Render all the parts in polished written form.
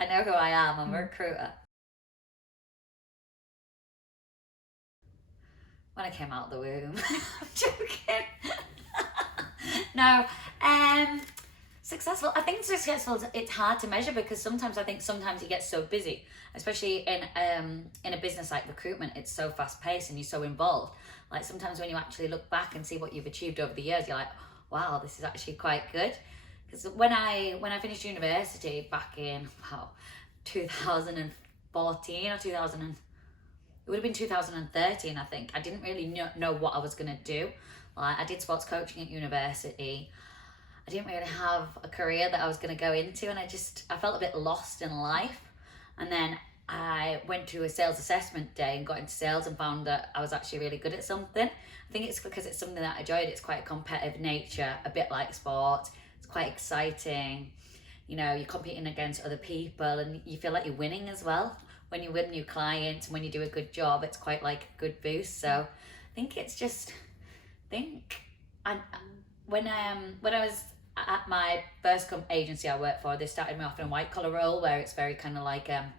I know who I am. I'm a recruiter. When I came out of the womb. I'm joking. No. Successful. I think successful, it's hard to measure because sometimes you get so busy, especially in a business like recruitment. It's so fast paced and you're so involved. Like sometimes when you actually look back and see what you've achieved over the years, you're like, wow, this is actually quite good. Because when I finished university back in 2014 or 2000, it would have been 2013, I think. I didn't really know what I was going to do. Like I did sports coaching at university. I didn't really have a career that I was going to go into, and I felt a bit lost in life. And then I went to a sales assessment day and got into sales and found that I was actually really good at something. I think it's because it's something that I enjoyed. It's quite a competitive nature, a bit like sport. It's quite exciting. You know, you're competing against other people and you feel like you're winning as well. When you win new clients and when you do a good job, it's quite like a good boost. So I think it's just, and when I was at my first agency I worked for, they started me off in a white collar role where it's very kind of like a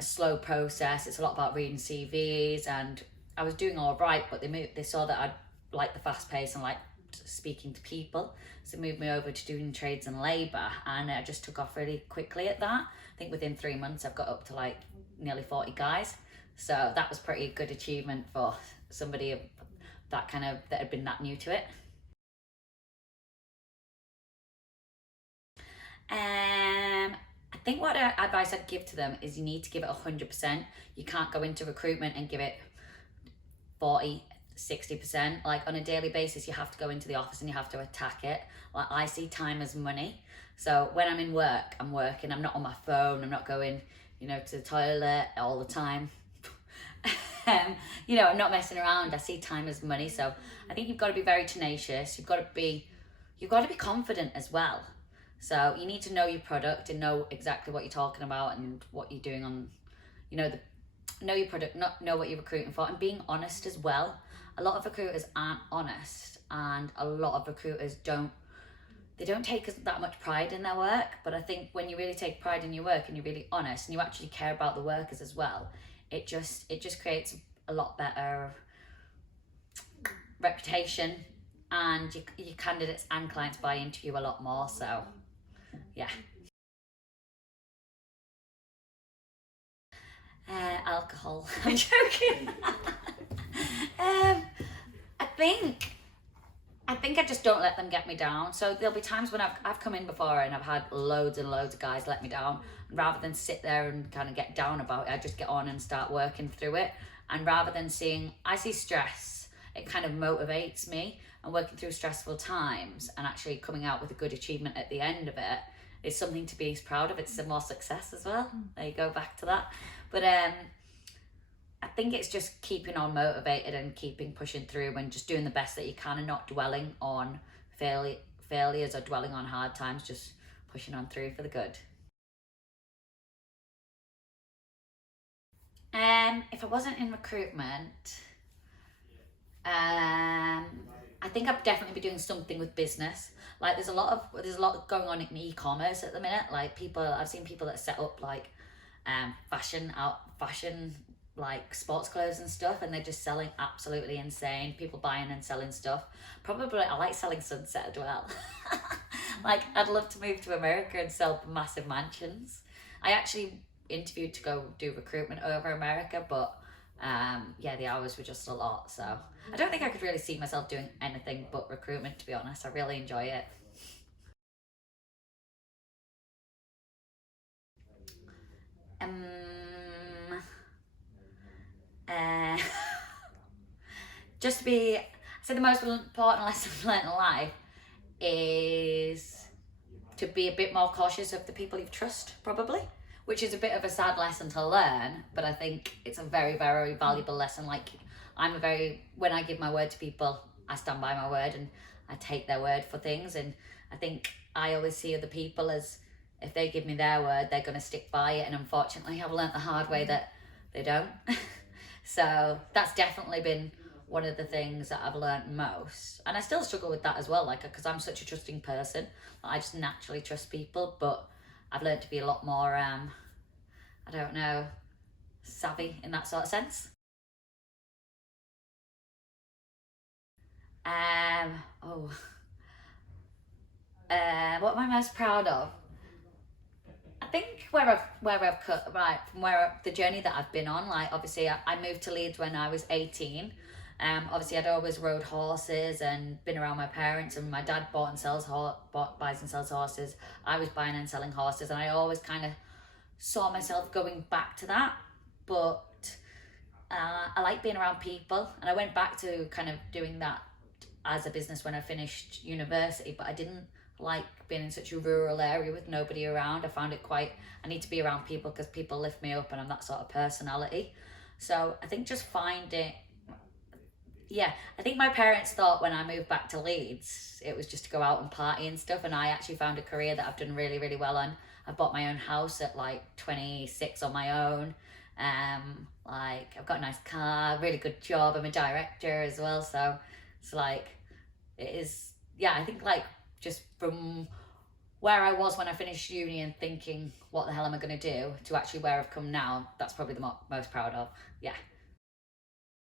slow process. It's a lot about reading CVs, and I was doing all right, but they saw that I'd like the fast pace and like speaking to people, so moved me over to doing trades and labour, and I just took off really quickly at that. I think within 3 months I've got up to like nearly 40 guys, so that was pretty good achievement for somebody of that had been that new to it. I think what advice I'd give to them is you need to give it 100%. You can't go into recruitment and give it 40, 60%. Like on a daily basis, you have to go into the office and you have to attack it. Like I see time as money. So when I'm in work, I'm working. I'm not on my phone. I'm not going, to the toilet all the time. I'm not messing around. I see time as money. So I think you've got to be very tenacious. You've got to be confident as well. So you need to know your product and know exactly what you're talking about and what you're doing on, know your product, know what you're recruiting for, and being honest as well. A lot of recruiters aren't honest, and a lot of recruiters don't take that much pride in their work. But I think when you really take pride in your work and you're really honest and you actually care about the workers as well, it just creates a lot better reputation, and your candidates and clients buy into you a lot more. So yeah. Alcohol. I'm joking. I think I just don't let them get me down. So there'll be times when I've come in before and I've had loads and loads of guys let me down. Rather than sit there and kind of get down about it, I just get on and start working through it. And rather than I see stress, it kind of motivates me. And working through stressful times and actually coming out with a good achievement at the end of it is something to be proud of. It's some more success as well. There you go, back to that. But I think it's just keeping on motivated and keeping pushing through and just doing the best that you can and not dwelling on failures or dwelling on hard times, just pushing on through for the good. If I wasn't in recruitment, I think I'd definitely be doing something with business. Like there's a lot going on in e-commerce at the minute. Like I've seen people that set up like fashion like sports clothes and stuff, and they're just selling absolutely insane. People buying and selling stuff. Probably I like selling sunset as well. Like I'd love to move to America and sell massive mansions. I actually interviewed to go do recruitment over America, but the hours were just a lot. So I don't think I could really see myself doing anything but recruitment, to be honest. I really enjoy it. Uh, just to be, so the most important lesson I've learned in life is to be a bit more cautious of the people you trust, probably, which is a bit of a sad lesson to learn, but I think it's a very, very valuable lesson. Like when I give my word to people, I stand by my word and I take their word for things. And I think I always see other people as, if they give me their word, they're going to stick by it. And unfortunately, I've learnt the hard way that they don't. So that's definitely been one of the things that I've learnt most. And I still struggle with that as well, like, because I'm such a trusting person. I just naturally trust people, but I've learned to be a lot more, I don't know, savvy in that sort of sense. Oh, what am I most proud of? I think where I've cut right from the journey that I've been on. Like obviously, I moved to Leeds when I was 18. Obviously, I'd always rode horses and been around my parents, and my dad buys and sells horses. I was buying and selling horses, and I always kind of saw myself going back to that. But I like being around people, and I went back to kind of doing that as a business when I finished university, but I didn't like being in such a rural area with nobody around. I found it quite, I need to be around people because people lift me up and I'm that sort of personality. So I think just find it, yeah, I think my parents thought when I moved back to Leeds, it was just to go out and party and stuff. And I actually found a career that I've done really, really well on. I bought my own house at like 26 on my own. Like I've got a nice car, really good job. I'm a director as well. So it's like, it is, yeah, I think like just from where I was when I finished uni and thinking, what the hell am I going to do, to actually where I've come now, that's probably the most proud of. Yeah.